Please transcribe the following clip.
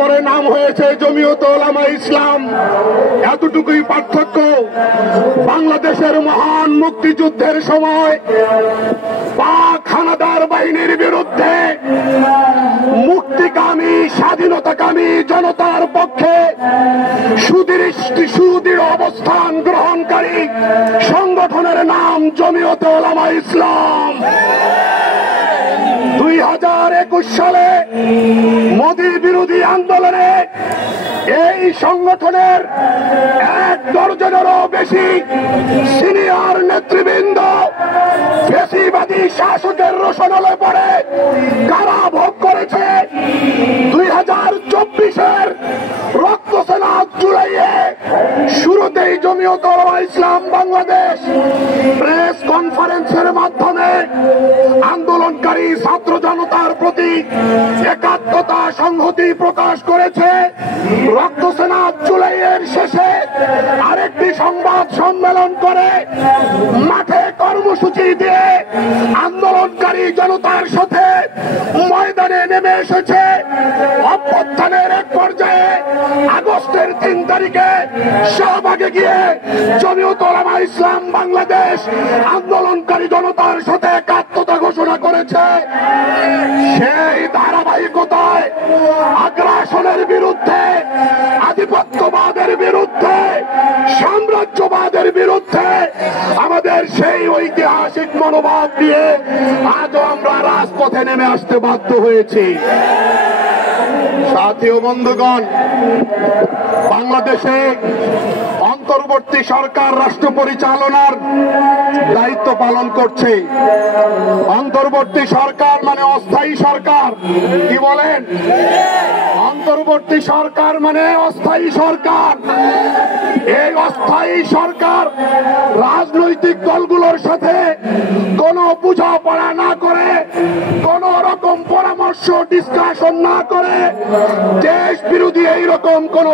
পরে নাম হয়েছে জমিয়তে উলামা ইসলাম। এতটুকুই পার্থক্য। বাংলাদেশের মহান মুক্তিযুদ্ধের সময় পাক হানাদার বাহিনীর বিরুদ্ধে মুক্তিকামী স্বাধীনতাকামী জনতার পক্ষে সুদৃঢ় অবস্থান গ্রহণকারী সংগঠনের নাম জমিয়তে উলামা ইসলাম। 2021 সালে মোদী বিরোধী আন্দোলনে এই সংগঠনের 1 দর্জনেরও বেশি সিনিয়র নেতৃবৃন্দ ফ্যাসিবাদী শাসকের রোষণলে পড়ে কারাভোগ করেছে। 2024-এর রক্তসেনা জুলাইয়ে শুরুতেই জমিয়তে উলামা ইসলাম বাংলাদেশ প্রেস কনফারেন্সের মাধ্যমে আন্দোলনকারী ছাত্র জনতার প্রতি একাত্মতা সংহতি প্রকাশ করেছে। রক্তসেনা জুলাইয়ের শেষে আরেকটি সংবাদ সম্মেলন করে মাঠে কর্মসূচি দিয়ে আন্দোলনকারী জনতার সাথে ময়দানে নেমে এসেছে। অভ্যুত্থানের এক পর্যায়ে আগস্টের 3 তারিখে শাহবাগে গিয়ে জমিয়তে উলামা ইসলাম বাংলাদেশ আন্দোলনকারী জনতার সাথে একাত্মতা ঘোষণা করেছে। সেই ধারাবাহিকতায় আগ্রাসনের বিরুদ্ধে, আধিপত্যবাদের বিরুদ্ধে, সাম্রাজ্যবাদের বিরুদ্ধে আমাদের সেই ঐতিহাসিক মনোভাব দিয়ে আজও আমরা রাজপথে নেমে আসতে বাধ্য হয়েছি। সাথী ও বন্ধুগণ, বাংলাদেশে অন্তর্বর্তী সরকার রাষ্ট্র পরিচালনার দায়িত্ব পালন করছে। অন্তর্বর্তী সরকার মানে অস্থায়ী সরকার। কি বলেন? অন্তর্বর্তী সরকার মানে অস্থায়ী সরকার। এই অস্থায়ী সরকার রাজনৈতিক দলগুলোর সাথে কোনো বোঝাপড়া না করে, কোন রকম পরামর্শ ডিসকাশন না করে দেশ বিরোধী এইরকম কোন